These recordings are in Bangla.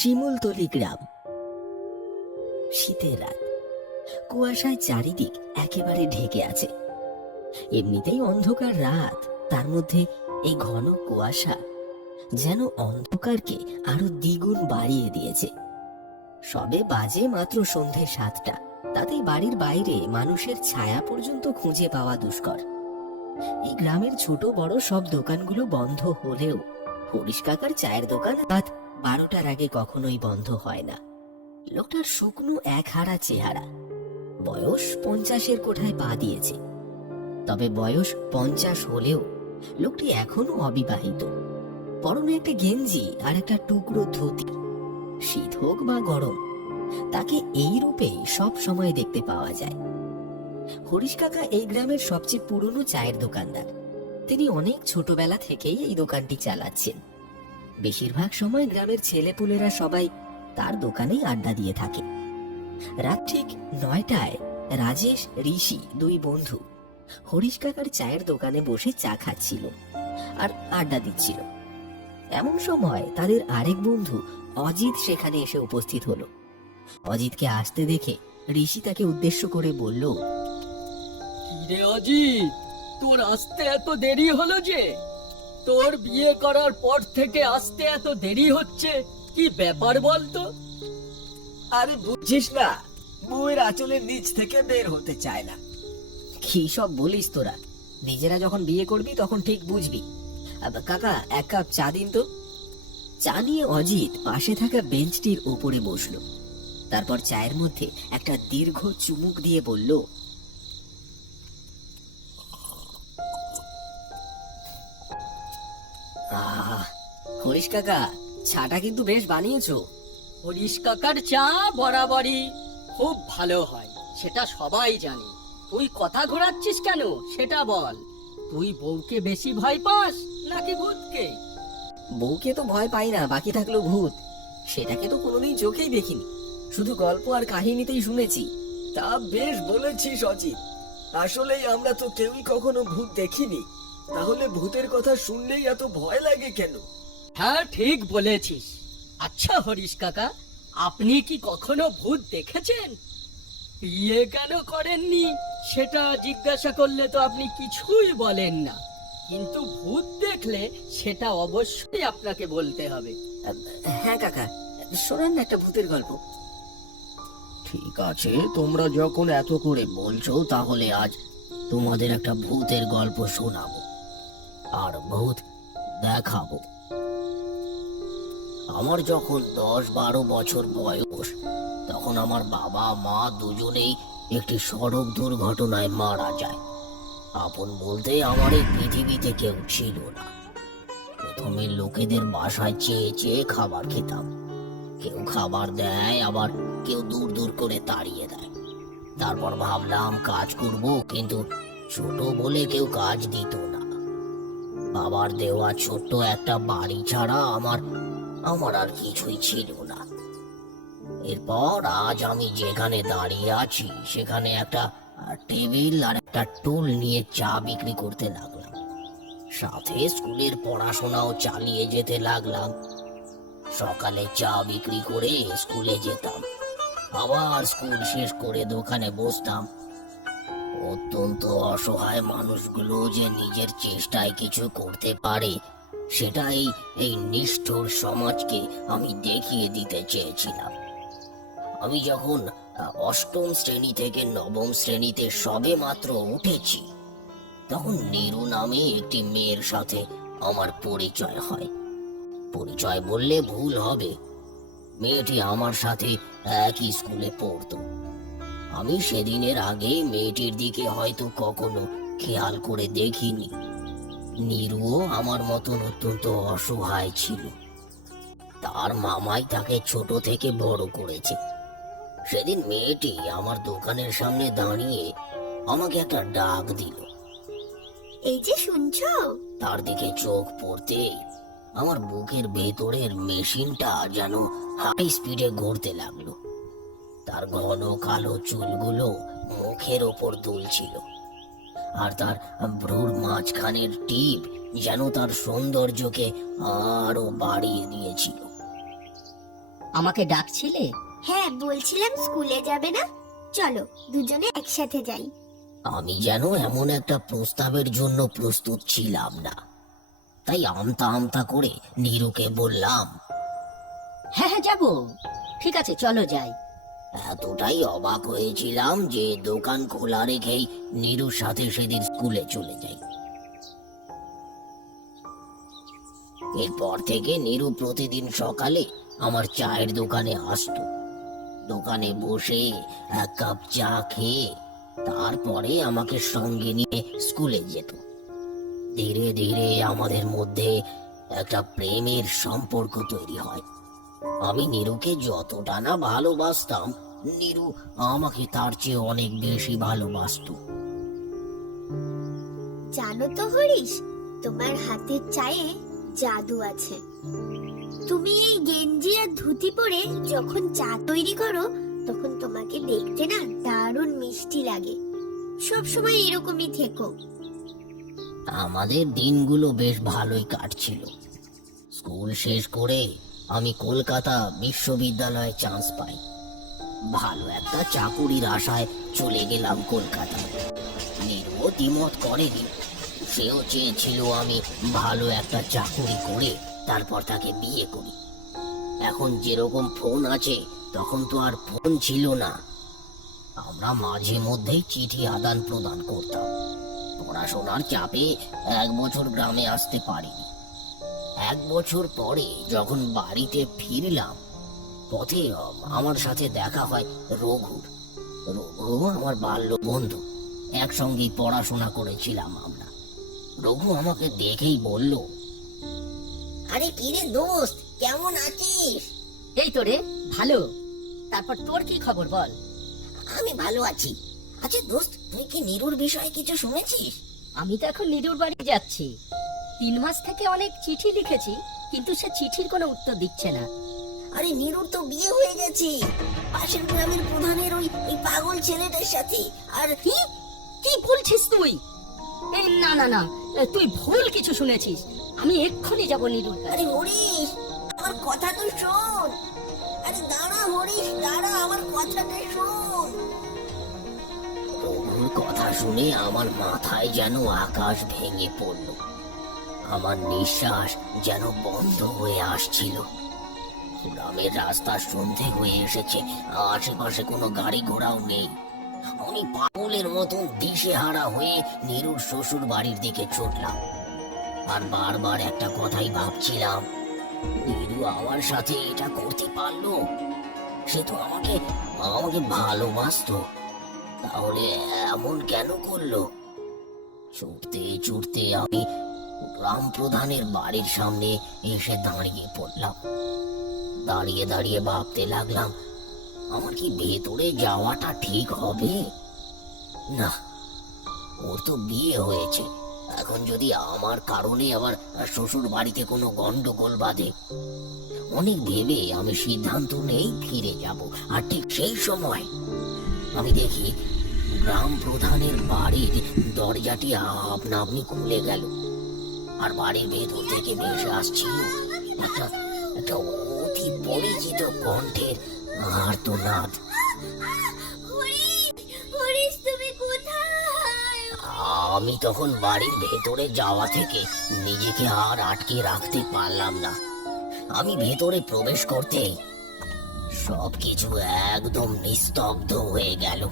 শিমুলতলি গ্রাম। শীতের রাত, কুয়াশায় চারিদিক একেবারে ঢেকে আছে। এমনিতেই অন্ধকার রাত, তার মধ্যে এই ঘন কুয়াশা যেন অন্ধকারকে আরো দ্বিগুণ বাড়িয়ে দিয়েছে। সবে বাজে মাত্র সন্ধে 7টা, তাতেই বাড়ির বাইরে মানুষের ছায়া পর্যন্ত খুঁজে পাওয়া দুষ্কর। এই গ্রামের ছোট বড় সব দোকানগুলো বন্ধ হলেও হরিশ কাকার চায়ের দোকান রাত 12টার আগে কখনোই বন্ধ হয় না। লোকটার শুকনো একহারা চেহারা, বয়স 50-এর কোঠায় পা দিয়েছে। তবে বয়স 50 হলেও লোকটি এখনো অবিবাহিত। পরনে একটা গেঞ্জি আর একটা টুকরো ধুতি। শীত হোক বা গরম, তাকে এই রূপেই সব সময় দেখতে পাওয়া যায়। হরিশ কাকা এই গ্রামের সবচেয়ে পুরনো চায়ের দোকানদার। তিনি অনেক ছোটবেলা থেকেই এই দোকানটি চালাচ্ছেন। বেশিরভাগ সময় গ্রামের ছেলেপুলেরা সবাই তার দোকানেই আড্ডা দিয়ে থাকে। রাত ঠিক 9টায় রাজেশ, ঋষি দুই বন্ধু হরিশ কাকার চায়ের দোকানে বসে চা খাচ্ছিল আর আড্ডা দিচ্ছিল। এমন সময় তাদের আরেক বন্ধু অজিত সেখানে এসে উপস্থিত হলো। অজিতকে আসতে দেখে ঋষি তাকে উদ্দেশ্য করে বলল, কিরে অজিত, তোর আসতে এত দেরি হলো যে? তোর বিয়ে করার পর থেকে আসতে এত দেরি হচ্ছে, কি ব্যাপার বলতো? আরে বুঝছিস না, বউয়ের আঁচলের নিচ থেকে বের হতে চায় না। কি সব বলিস তোরা? নিজেরা যখন বিয়ে করবি তখন ঠিক বুঝবি। কাকা, এক কাপ চা দিন তো। চা নিয়ে অজিত পাশে থাকা বেঞ্চটির উপরে বসলো। তারপর চায়ের মধ্যে একটা দীর্ঘ চুমুক দিয়ে বলল, হরিশ কাকা, চাটা কিন্তু বেশ বানিয়েছো। হরিশ কাকার চা বরাবরই খুব ভালো হয়, সেটা সবাই জানে। তুই কথা ঘোরাচ্ছিস কেন সেটা বল। তুই বউকে বেশি ভয় পাস নাকি ভূতকে? বউকে তো ভয় পাই না, বাকি থাকলো ভূত। সেটাকে তো কোনোদিন চোখেই দেখিনি, শুধু গল্প আর কাহিনীতেই শুনেছি। তা বেশ বলেছিস অজিত, আসলেই আমরা তো কেউই কখনো ভূত দেখিনি। তাহলে ভূতের কথা শুনলেই এত ভয় লাগে কেন? হ্যাঁ, ঠিক বলেছিস। আচ্ছা হরিশ কাকা, আপনি কি কখনো ভূত দেখেছেন? বিয়ে কেন করেননি সেটা জিজ্ঞাসা করলে তো আপনি কিছুই বলেন না, কিন্তু ভূত দেখলে সেটা অবশ্যই আপনাকে বলতে হবে। হ্যাঁ কাকা, শোনান না একটা ভূতের গল্প। ঠিক আছে, তোমরা যখন এত করে বলছো তাহলে আজ তোমাদের একটা ভূতের গল্প শোনাবো আর ভূত দেখাবো। আমার যখন 10-12 বছর বয়স, তখন আমার বাবা মা দুজনেই একটি সড়ক দুর্ঘটনায় মারা যায়। আপন বলতে আমার এই পৃথিবীতে কেউ ছিল না। প্রথমে লোকেদের বাসায় চেয়ে চেয়ে খাবার খেতাম। কেউ খাবার দেয়, আবার কেউ দূর দূর করে তাড়িয়ে দেয়। তারপর ভাবলাম কাজ করব, কিন্তু ছোট বলে কেউ কাজ দিত না। বাবার দেওয়া ছোট্ট একটা বাড়ি ছাড়া আমার আর কিছুই ছিল না। এরপর আজ আমি যেখানে দাঁড়িয়ে আছি সেখানে একটা টেবিল আর একটা টুল নিয়ে চা বিক্রি করতে লাগলাম। সাথে স্কুলের পড়াশোনাও চালিয়ে যেতে লাগলাম। সকালে চা বিক্রি করে স্কুলে যেতাম, আবার স্কুল শেষ করে দোকানে বসতাম। অত্যন্ত অসহায় মানুষগুলো যে নিজের চেষ্টায় কিছু করতে পারে, সেটা এই নিষ্ঠুর সমাজকে আমি দেখিয়ে দিতে চেয়েছিলাম। আমি যখন 8ম শ্রেণী থেকে 9ম শ্রেণীতে সবে মাত্র উঠেছি, তখন নীরু নামে একটি মেয়ের সাথে আমার পরিচয় হয়। পরিচয় বললে ভুল হবে, মেয়েটি আমার সাথে একই স্কুলে পড়তো। আমি সেদিনের আগে মেয়েটির দিকে হয়তো কখনো খেয়াল করে দেখিনি। নীরুও আমার মতন অত্যন্ত অসহায় ছিল। তার মামাই তাকে ছোট থেকে বড় করেছে। সেদিন মেয়েটি আমার দোকানের সামনে দাঁড়িয়ে আমাকে একটা ডাক দিল। এই যে শুনছো? তার দিকে চোখ পড়তেই আমার বুকের ভেতরের মেশিনটা যেন হাই স্পিডে ঘুরতে লাগলো। তার ঘন কালো চুলগুলো মুখের ওপর দুলছিল, আর তার ভ্রুর মাঝখানের টিপ যেন তার সৌন্দর্যকে আরো বাড়িয়ে দিয়েছিল। আমাকে ডাকছিলে? হ্যাঁ, বলছিলাম স্কুলে যাবে না, চলো দুজনে একসাথে যাই। আমি যেন এমন একটা প্রস্তাবের জন্য প্রস্তুত ছিলাম না, তাই আমতা আমতা করে নীরুকে বললাম। হ্যাঁ হ্যাঁ, যাবো। ঠিক আছে, চলো যাই। এতটাই অবাক হয়েছিলাম যে দোকান খোলা রেখেই নীরুর সাথে সেদিন স্কুলে চলে যাই। এরপর থেকে নীরু প্রতিদিন সকালে আমার চায়ের দোকানে আসতো। দোকানে বসে এক কাপ চা খেয়ে তারপরে আমাকে সঙ্গে নিয়ে স্কুলে যেত। ধীরে ধীরে আমাদের মধ্যে একটা প্রেমের সম্পর্ক তৈরি হয়। আমি নীরুকে যতটা না ভালোবাসতাম, নীরু আমাকে তার চেয়ে অনেক বেশি ভালোবাসতো। জানো তো হরিশ, তোমার হাতের চায়ে জাদু আছে। তুমি এই গেঞ্জি আর ধুতি পরে যখন চা তৈরি করো, তখন তোমাকে দেখতে না দারুণ মিষ্টি লাগে। সব সময় এরকমই থেকো। আমাদের দিনগুলো বেশ ভালোই কাটছিল। স্কুল শেষ করে আমি কলকাতা বিশ্ববিদ্যালয়ে চান্স পাই। ভালো একটা চাকুরির আশায় চলে গেলাম কলকাতা। নীরুও দ্বিমত করেনি, সেও চেয়েছিল আমি ভালো একটা চাকুরি করে তারপর তাকে বিয়ে করি। এখন যেরকম ফোন আছে, তখন তো আর ফোন ছিল না। আমরা মাঝে মধ্যেই চিঠি আদান প্রদান করতাম। পড়াশোনার চাপে 1 বছর গ্রামে আসতে পারিনি। 1 বছর পরে যখন বাড়িতে ফিরলাম, পথে আমার সাথে দেখা হয় রঘুর। রঘু আমার বাল্য বন্ধু, একসঙ্গেই পড়াশোনা করেছিলাম আমরা। রঘু আমাকে দেখেই বলল, আরে কিরে দোস্ত, কেমন আছিস? এই তো রে, ভালো। তারপর তোর কি খবর বল? আমি ভালো আছি। আচ্ছা দোস্ত, তুই কি নীরুর বিষয়ে কিছু শুনেছিস? আমি তো এখন নীরুর বাড়ি যাচ্ছি। 3 মাস থেকে অনেক চিঠি লিখেছি, কিন্তু সে চিঠির কোনো উত্তর দিচ্ছে না। আরে নীরুর তো বিয়ে হয়ে গেছে পাশের গ্রামের প্রধানের ওই পাগল ছেলেটার সাথে। আর কি কি বলছিস তুই? এই না না না, তুই ভুল কিছু শুনেছিস। আমি এক্ষুনি যাব নীরুর কাছে। আরে হরিশ, আমার কথা তো শোন। আরে দাঁড়া হরিশ, দাঁড়া, আমার কথাটা শোন। রঘুর কথা শুনে আমার মাথায় যেন আকাশ ভেঙে পড়ল। আমার নিঃশ্বাস যেন বন্ধ হয়ে আসছিল। গ্রামের রাস্তা সন্ধে হয়ে এসেছে, আশেপাশে কোনো গাড়ি ঘোড়াও নেই। আমি পাগলের মতন দিশেহারা হয়ে নীরুর শ্বশুর বাড়ির দিকে ছুটলাম। আর বারবার একটা কথাই ভাবছিলাম, নীরু আমার সাথে এটা করতে পারলো? সে তো আমাকে ভালোবাসতো, তাহলে এমন কেন করলো? ছুটতে ছুটতে আমি গ্রাম প্রধানের বাড়ির সামনে এসে দাঁড়িয়ে পড়লাম। দাঁড়িয়ে দাঁড়িয়ে ভাবতে লাগলাম, আমার কি ভেতরে যাওয়াটা ঠিক হবে? না, ওর তো বিয়ে হয়েছে। এখন যদি আমার কারণে আবার শ্বশুর বাড়িতে কোনো গন্ডগোল বাঁধে। অনেক ভেবে আমি সিদ্ধান্ত নেই ফিরে যাব। আর ঠিক সেই সময় আমি দেখি গ্রাম প্রধানের বাড়ির দরজাটি আপনা আপনি খুলে গেল, আর বাড়ির ভেতর থেকে ভেসে আসছিল একটা একটা অতি পরিচিত কণ্ঠের আর্তনাদ। হরিশ, তুমি কোথায়? আমি তখন বাড়ির ভেতরে যাওয়া থেকে নিজেকে আর আটকে রাখতে পারলাম না। আমি ভেতরে প্রবেশ করতেই সবকিছু একদম নিস্তব্ধ হয়ে গেল।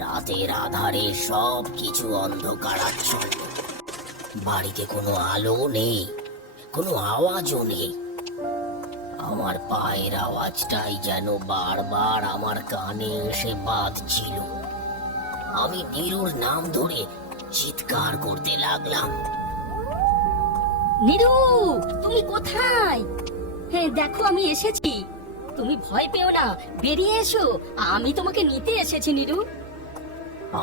রাতের আধারে সবকিছু অন্ধকারাচ্ছন্ন। বাড়িতে কোনো আলো নেই, কোনো আওয়াজও নেই। আমার পায়ের আওয়াজটাই যেন বারবার আমার কানে এসে বাজছিল। আমি নীরুর নাম ধরে চিৎকার করতে লাগলাম। নীরু, তুমি কোথায়? হ্যাঁ দেখো, আমি এসেছি। তুমি ভয় পেও না, বেরিয়ে এসো, আমি তোমাকে নিতে এসেছি নীরু।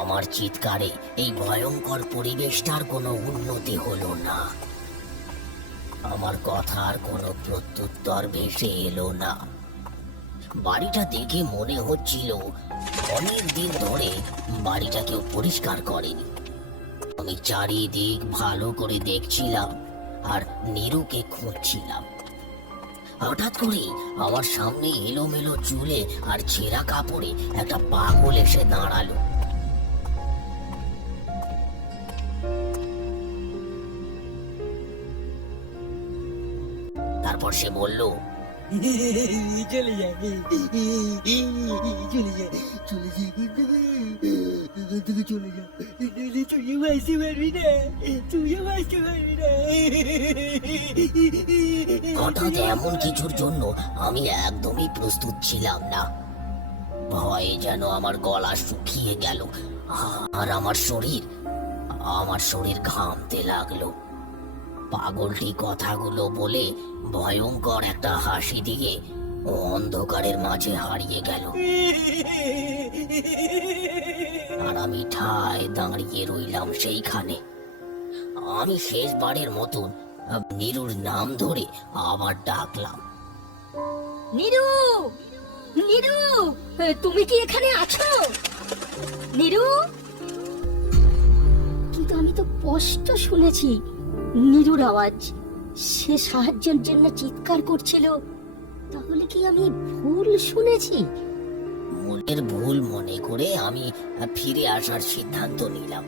আমার চিৎকারে এই ভয়ঙ্কর পরিবেশটার কোনো উন্নতি হলো না। আমার কথার কোনো প্রত্যুত্তর ভেসে এলো না। বাড়িটা দেখে মনে হচ্ছিল অনেক দিন ধরে বাড়িটা কেউ পরিষ্কার করেনি। আমি চারিদিক ভালো করে দেখছিলাম আর নীরুকে খুঁজছিলাম। হঠাৎ করে আমার সামনে এলোমেলো চুলে আর ছেঁড়া কাপড়ে একটা পাগল এসে দাঁড়ালো। তারপর সে বলল, চলে যা, চলে যা, চলে যা, তুই চলে যা, তুইও বাঁচতে পারবি না, তুইও বাঁচতে পারবি না। হঠাৎ এমন কিছুর জন্য আমি একদমই প্রস্তুত ছিলাম না। ভয়ে যেন আমার গলা শুকিয়ে গেল, আর আমার শরীর ঘামতে লাগলো। পাগলটি কথাগুলো বলে ভয়ঙ্কর একটা হাসি দিয়ে অন্ধকারের মাঝে হারিয়ে গেল, আর আমি ঠায় দাঁড়িয়ে রইলাম সেইখানে। আমি শেষবারের মতন নীরুর নাম ধরে আবার ডাকলাম। নিরু, নিরু, তুমি কি এখানে আছো? নিরু, কিন্তু আমি তো স্পষ্ট শুনেছি নিরুর আওয়াজ। সে সাহায্যের জন্য চিৎকার করছিল। তাহলে কি আমি ভুল শুনেছি? মনের ভুল মনে করে আমি ফিরে আসার সিদ্ধান্ত নিলাম।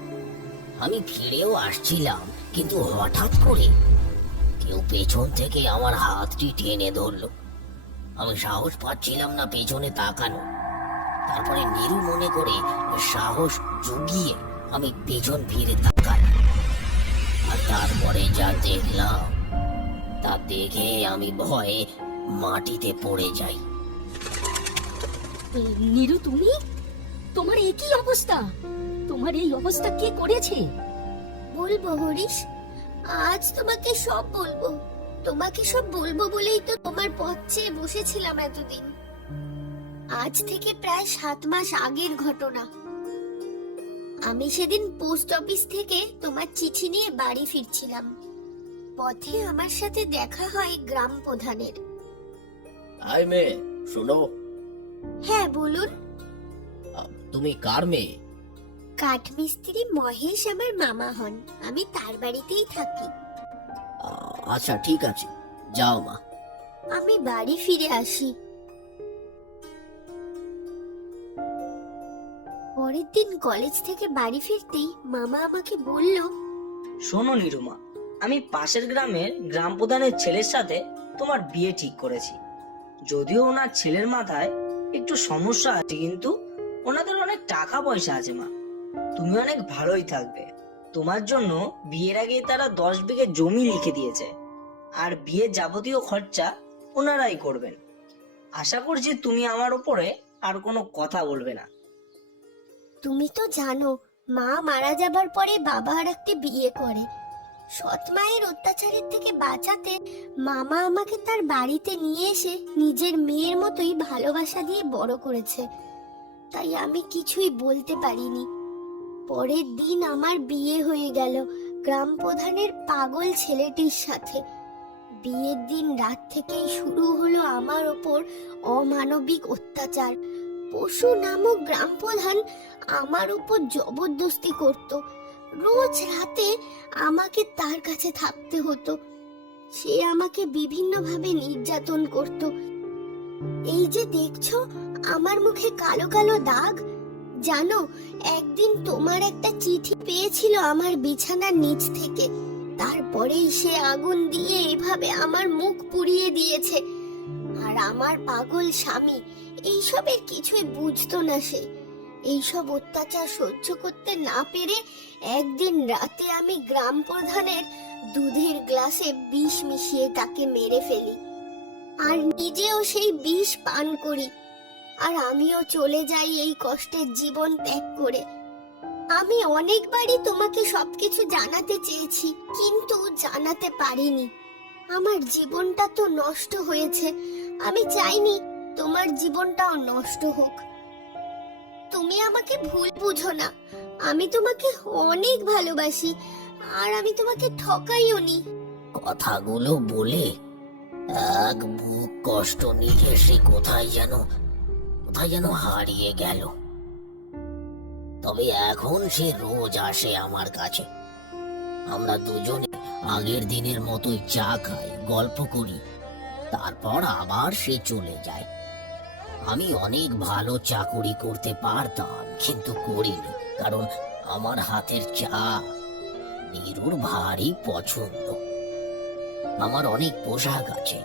আমি ফিরেও আসছিলাম, কিন্তু হঠাৎ করে কেউ পেছন থেকে আমার হাতটি টেনে ধরলো। আমি সাহস পাচ্ছিলাম না পেছনে তাকানো। তারপরে নীরু মনে করে সাহস জুগিয়ে আমি পেছন ফিরে তাকাই, আর তারপরে যা দেখলাম তা দেখে আমি ভয়ে মাটিতে পড়ে যাই। নিরু, তুমি? তোমার একই অবস্থা? তোমার এই অবস্থা কে করেছে? বলবো হরিশ, আজ তোমাকে সব বলবো। তোমাকে সব বলবো বলেই তো তোমার পথ চেয়ে বসেছিলাম এতদিন। আজ থেকে প্রায় 7 মাস আগের ঘটনা। আমি সেদিন পোস্ট অফিস থেকে তোমার চিঠি নিয়ে বাড়ি ফিরছিলাম। পথে আমার সাথে দেখা হয় গ্রাম প্রধানের। আয় মেয়ে, শোনো। হ্যাঁ বলুন। তুমি কার মেয়ে? কাঠমিস্ত্রি মহেশ আমার মামা হন। আমি তার বাড়িতেই থাকি। আচ্ছা ঠিক আছে, যাও মা। আমি বাড়ি ফিরে আসি। পরের দিন কলেজ থেকে বাড়ি ফিরতেই মামা আমাকে বলল, শোনো নিরুমা, আমি পাশের গ্রামের গ্রাম প্রধানের ছেলের সাথে তোমার বিয়ে ঠিক করেছি। যদিও ওনার ছেলের মাথায় একটু সমস্যা আছে, কিন্তু ওনাদের অনেক টাকা পয়সা আছে মা। তুমি অনেক ভালোই থাকবে। তোমার জন্য বিয়ের আগে তারা 10 বিঘে জমি লিখে দিয়েছে, আর বিয়ের যাবতীয় খরচা ওনারাই করবেন। আশা করছি তুমি আমার উপরে আর কোনো কথা বলবে না। তুমি তো জানো মা মারা যাবার পরে বাবা আর একটা বিয়ে করে। সৎ মায়ের অত্যাচারের থেকে বাঁচাতে মামা আমাকে তার বাড়িতে নিয়ে এসে নিজের মেয়ের মতোই ভালোবাসা দিয়ে বড় করেছে। তাই আমি কিছুই বলতে পারিনি। পরের দিন আমার বিয়ে হয়ে গেল গ্রাম প্রধানের পাগল ছেলেটির সাথে। বিয়ের দিন রাত থেকেই শুরু হলো আমার ওপর অমানবিক অত্যাচার। পশু নামক গ্রাম প্রধান আমার উপর জবরদস্তি করত। রোজ রাতে আমাকে তার কাছে থাকতে হতো। সে আমাকে বিভিন্নভাবে নির্যাতন করত। এই যে দেখছো আমার মুখে কালো কালো দাগ, জানো একদিন তোমার একটা চিঠি পেয়েছিল আমার বিছানার নিচ থেকে। তারপরেই সে আগুন দিয়ে এভাবে আমার মুখ পুড়িয়ে দিয়েছে। আর আমার পাগল স্বামী এইসবের কিছুই বুঝতো না। সে এইসব অত্যাচার সহ্য করতে না পেরে একদিন রাতে আমি গ্রাম প্রধানের দুধের গ্লাসে বিষ মিশিয়ে তাকে মেরে ফেলি, আর নিজেও সেই বিষ পান করি। আর আমিও চলে যাই এই কষ্টের জীবন ত্যাগ করে। আমি অনেকবারই তোমাকে সবকিছু জানাতে চেয়েছি, কিন্তু জানাতে পারিনি। আমার জীবনটা তো নষ্ট হয়েছে, আমি চাইনি তোমার জীবনটাও নষ্ট হোক। তুমি আমাকে ভুল বুঝো না, আমি তোমাকে অনেক ভালোবাসি, আর আমি তোমাকে ঠকাইও নি। কথাগুলো বলে এক বুক কষ্ট নিয়ে সে কোথায় যেন হারিয়ে গেল। তবে এখন সে রোজ আসে আমার কাছে। আমরা দুজনে আগের দিনের মতোই চা খাই, গল্প করি, তারপর আবার সে চলে যায়। আমি অনেক ভালো চাকুরি করতে পারতাম, কিন্তু করিনি, কারণ আমার হাতের চা নীরুর ভারী পছন্দ। আমার অনেক পোশাক আছে,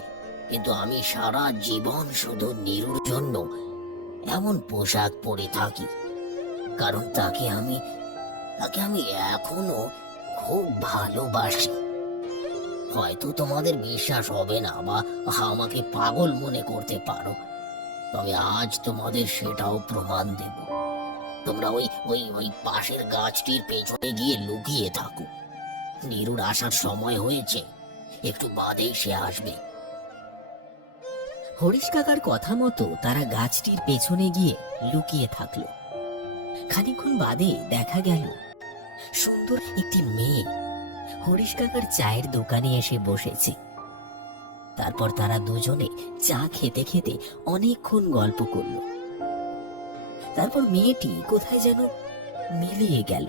কিন্তু আমি সারা জীবন শুধু নীরুর জন্য এমন পোশাক পরে থাকি, কারণ তাকে আমি এখনো খুব ভালোবাসি। হয়তো তোমাদের বিশ্বাস হবে না বা আমাকে পাগল মনে করতে পারো, তবে আজ তোমাদের সেটাও প্রমাণ দেব। তোমরা ওই ওই ওই পাশের গাছটির পেছনে গিয়ে লুকিয়ে থাকো। নীরুর আসার সময় হয়েছে, একটু বাদেই সে আসবে। হরিশ কাকার কথা মতো তারা গাছটির পেছনে গিয়ে লুকিয়ে থাকলো। খানিকক্ষণ বাদে দেখা গেল সুন্দর একটি মেয়ে হরিশ কাকার চায়ের দোকানে এসে বসেছে। তারপর তারা দুজনে চা খেতে খেতে অনেকক্ষণ গল্প করলো। তারপর মেয়েটি কোথায় যেন মিলিয়ে গেল।